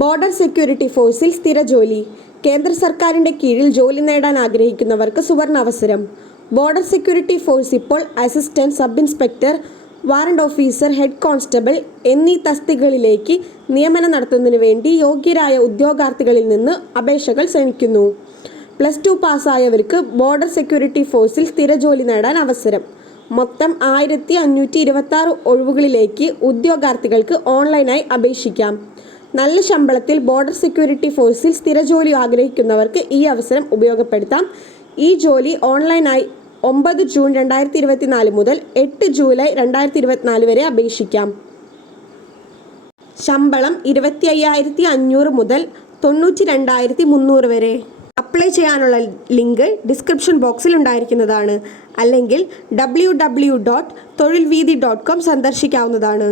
Border security ഫോഴ്സിൽ സ്ഥിര ജോലി. കേന്ദ്ര സർക്കാരിൻ്റെ കീഴിൽ ജോലി നേടാൻ ആഗ്രഹിക്കുന്നവർക്ക് സുവർണാവസരം. ബോർഡർ സെക്യൂരിറ്റി ഫോഴ്സ് ഇപ്പോൾ assistant sub inspector, warrant officer, head constable എന്നീ തസ്തികകളിലേക്ക് നിയമനം നടത്തുന്നതിന് വേണ്ടി യോഗ്യരായ ഉദ്യോഗാർത്ഥികളിൽ നിന്ന് അപേക്ഷകൾ ക്ഷണിക്കുന്നു. +2 പാസ്സായവർക്ക് ബോർഡർ സെക്യൂരിറ്റി ഫോഴ്സിൽ സ്ഥിര ജോലി നേടാൻ അവസരം. മൊത്തം 1526 ഒഴിവുകളിലേക്ക് ഉദ്യോഗാർത്ഥികൾക്ക് ഓൺലൈനായി അപേക്ഷിക്കാം. നല്ല ശമ്പളത്തിൽ ബോർഡർ സെക്യൂരിറ്റി ഫോഴ്സിൽ സ്ഥിരജോലി ആഗ്രഹിക്കുന്നവർക്ക് ഈ അവസരം ഉപയോഗപ്പെടുത്താം. ഈ ജോലി ഓൺലൈനായി 9 ജൂൺ 2024 മുതൽ 8 ജൂലൈ 2024 വരെ അപേക്ഷിക്കാം. ശമ്പളം 25,500 മുതൽ 92,300 വരെ. അപ്ലൈ ചെയ്യാനുള്ള ലിങ്ക് ഡിസ്ക്രിപ്ഷൻ ബോക്സിൽ ഉണ്ടായിരിക്കുന്നതാണ്. അല്ലെങ്കിൽ www.തൊഴിൽവീഥി.com സന്ദർശിക്കാവുന്നതാണ്.